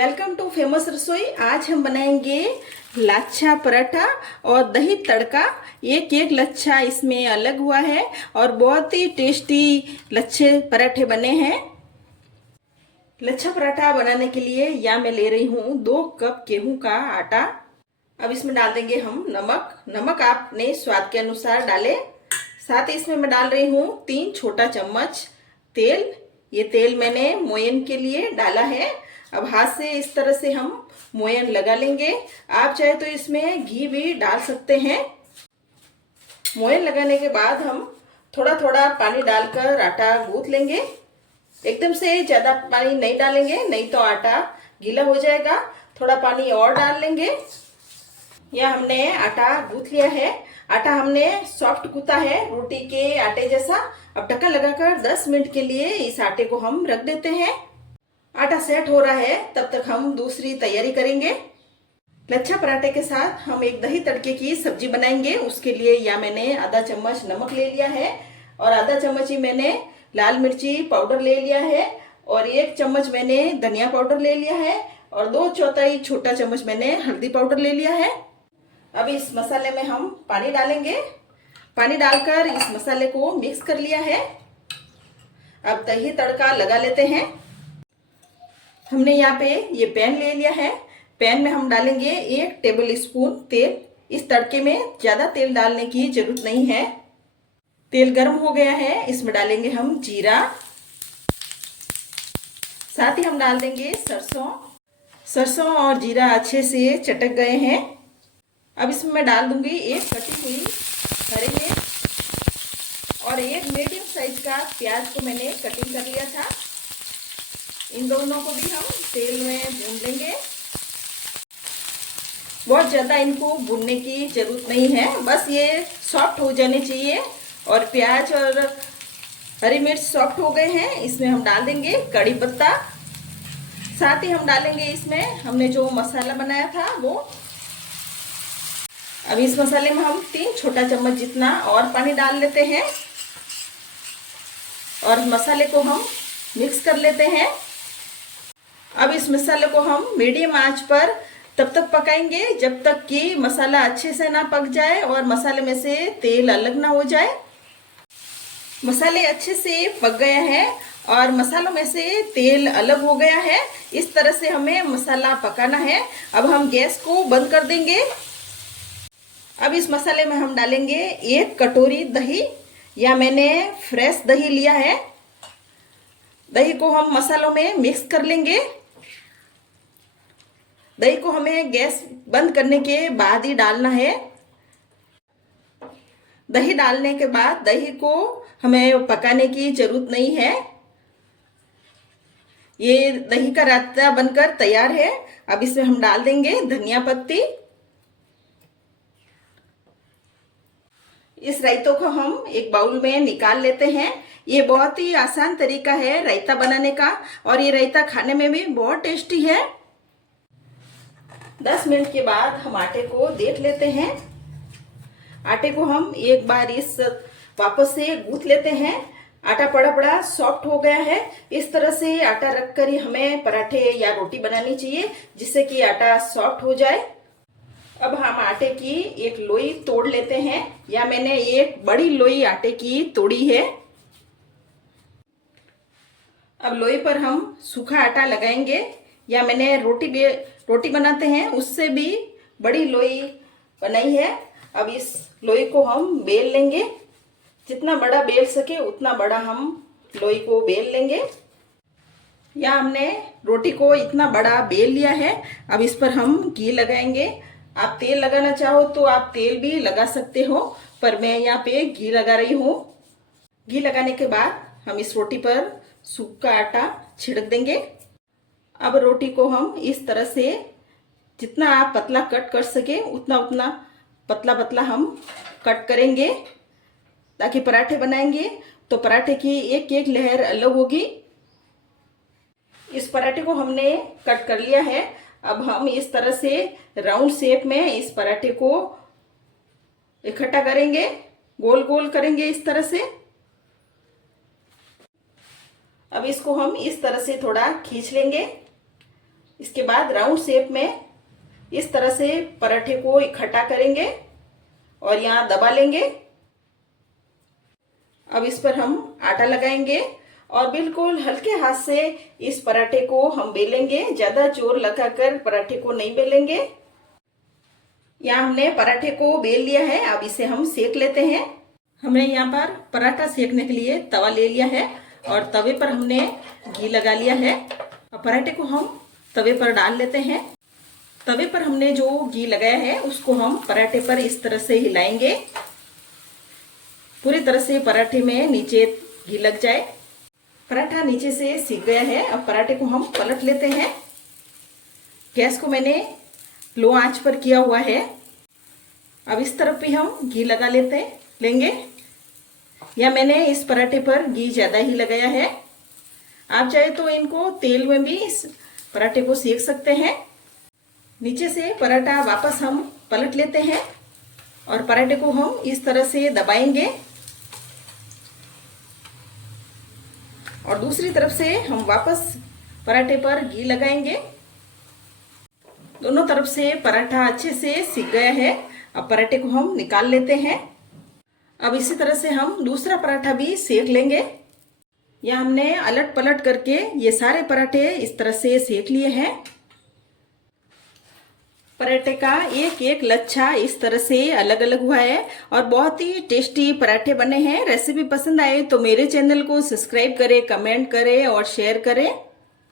Welcome two famous रसोई। आज हम बनाएंगे लच्छा पराठा और दही तड़का। एक एक लच्छा इसमें अलग हुआ है और बहुत ही टेस्टी लच्छे पराठे बने हैं। लच्छा पराठा बनाने के लिए यहाँ मैं ले रही हूँ 2 कप गेहूं का आटा। अब इसमें डाल देंगे हम नमक। नमक आप अपने स्वाद के अनुसार डालें। साथ ही इसमें मैं डाल रही हूँ 3 छोटा चम्मच तेल। ये तेल मैंने मोयन के लिए डाला है। अब हाथ से इस तरह से हम मोयन लगा लेंगे। आप चाहे तो इसमें घी भी डाल सकते हैं। मोयन लगाने के बाद हम थोड़ा थोड़ा पानी डालकर आटा गूंथ लेंगे। एकदम से ज्यादा पानी नहीं डालेंगे, नहीं तो आटा गीला हो जाएगा। थोड़ा पानी और डाल लेंगे। यह हमने आटा गूंथ लिया है। आटा हमने सॉफ्ट गूंथा है, रोटी के आटे जैसा। अब ढक्कन लगाकर 10 मिनट के लिए इस आटे को हम रख देते हैं। आटा सेट हो रहा है, तब तक हम दूसरी तैयारी करेंगे। लच्छा पराठे के साथ हम एक दही तड़के की सब्जी बनाएंगे। उसके लिए यहाँ मैंने आधा चम्मच नमक ले लिया है और आधा चम्मच ही मैंने लाल मिर्ची पाउडर ले लिया है और 1 चम्मच मैंने धनिया पाउडर ले लिया है और 2/4 छोटा चम्मच मैंने हल्दी पाउडर ले लिया है। अब इस मसाले में हम पानी डालेंगे। पानी डालकर इस मसाले को मिक्स कर लिया है। अब दही तड़का लगा लेते हैं। हमने यहाँ पे ये पैन ले लिया है। पैन में हम डालेंगे 1 टेबल स्पून तेल। इस तड़के में ज़्यादा तेल डालने की जरूरत नहीं है। तेल गर्म हो गया है, इसमें डालेंगे हम जीरा। साथ ही हम डाल देंगे सरसों। सरसों और जीरा अच्छे से चटक गए हैं। अब इसमें मैं डाल दूंगी 1 कटी हुई हरी मिर्च और 1 मीडियम साइज का प्याज को मैंने कटिंग कर लिया था। इन दोनों को भी हम तेल में भून लेंगे। बहुत ज़्यादा इनको भूनने की जरूरत नहीं है, बस ये सॉफ्ट हो जाने चाहिए। और प्याज और हरी मिर्च सॉफ्ट हो गए हैं। इसमें हम डाल देंगे कड़ी पत्ता। साथ ही हम डालेंगे इसमें हमने जो मसाला बनाया था वो। अब इस मसाले में हम 3 छोटा चम्मच जितना और पानी डाल लेते हैं और मसाले को हम मिक्स कर लेते हैं। अब इस मसाले को हम मीडियम आंच पर तब तक पकाएंगे जब तक कि मसाला अच्छे से ना पक जाए और मसाले में से तेल अलग ना हो जाए। मसाले अच्छे से पक गए हैं और मसालों में से तेल अलग हो गया है। इस तरह से हमें मसाला पकाना है। अब हम गैस को बंद कर देंगे। अब इस मसाले में हम डालेंगे 1 कटोरी दही। या मैंने फ्रेश दही लिया है। दही को हम मसालों में मिक्स कर लेंगे। दही को हमें गैस बंद करने के बाद ही डालना है। दही डालने के बाद दही को हमें पकाने की जरूरत नहीं है। ये दही का रायता बनकर तैयार है। अब इसमें हम डाल देंगे धनिया पत्ती। इस रायतों को हम एक बाउल में निकाल लेते हैं। ये बहुत ही आसान तरीका है रायता बनाने का और ये रायता खाने में भी बहुत टेस्टी है। 10 मिनट के बाद हम आटे को देख लेते हैं। आटे को हम एक बार इस वापस से गूंथ लेते हैं। आटा पड़ा पड़ा सॉफ्ट हो गया है। इस तरह से आटा रखकर ही हमें पराठे या रोटी बनानी चाहिए, जिससे कि आटा सॉफ्ट हो जाए। अब हम आटे की एक लोई तोड़ लेते हैं। या मैंने एक बड़ी लोई आटे की तोड़ी है। अब लोई पर हम सूखा आटा लगाएंगे। या मैंने रोटी बनाते हैं उससे भी बड़ी लोई बनाई है। अब इस लोई को हम बेल लेंगे। जितना बड़ा बेल सके उतना बड़ा हम लोई को बेल लेंगे। या हमने रोटी को इतना बड़ा बेल लिया है। अब इस पर हम घी लगाएंगे। आप तेल लगाना चाहो तो आप तेल भी लगा सकते हो, पर मैं यहाँ पे घी लगा रही हूँ। घी लगाने के बाद हम इस रोटी पर सूखा आटा छिड़क देंगे। अब रोटी को हम इस तरह से जितना आप पतला कट कर सके उतना उतना पतला पतला हम कट करेंगे, ताकि पराठे बनाएंगे तो पराठे की एक एक लहर अलग होगी। इस पराठे को हमने कट कर लिया है। अब हम इस तरह से राउंड शेप में इस पराठे को इकट्ठा करेंगे, गोल गोल करेंगे इस तरह से। अब इसको हम इस तरह से थोड़ा खींच लेंगे इसके बाद राउंड शेप में इस तरह से पराठे को इकट्ठा करेंगे और यहाँ दबा लेंगे। अब इस पर हम आटा लगाएंगे और बिल्कुल हल्के हाथ से इस पराठे को हम बेलेंगे। ज़्यादा जोर लगाकर पराठे को नहीं बेलेंगे। यहाँ हमने पराठे को बेल लिया है, अब इसे हम सेक लेते हैं। हमने यहाँ पर पराठा सेकने के लिए तवा ले लिया है और तवे पर हमने घी लगा लिया है। अब पराठे को हम तवे पर डाल लेते हैं। तवे पर हमने जो घी लगाया है उसको हम पराठे पर इस तरह से हिलाएंगे, पूरी तरह से पराठे में नीचे घी लग जाए। पराठा नीचे से सिक गया है। अब पराठे को हम पलट लेते हैं। गैस को मैंने लो आंच पर किया हुआ है। अब इस तरफ भी हम घी लगा लेंगे। या मैंने इस पराठे पर घी ज़्यादा ही लगाया है। आप चाहे तो इनको तेल में भी इस पराठे को सेक सकते हैं। नीचे से पराठा वापस हम पलट लेते हैं और पराठे को हम इस तरह से दबाएंगे और दूसरी तरफ से हम वापस पराठे पर घी लगाएंगे। दोनों तरफ से पराठा अच्छे से सिक गया है। अब पराठे को हम निकाल लेते हैं। अब इसी तरह से हम दूसरा पराठा भी सेक लेंगे। यहाँ हमने अलट पलट करके ये सारे पराठे इस तरह से सेक लिए हैं। पराठे का एक एक लच्छा इस तरह से अलग अलग हुआ है और बहुत ही टेस्टी पराठे बने हैं। रेसिपी पसंद आए तो मेरे चैनल को सब्सक्राइब करें, कमेंट करें और शेयर करें।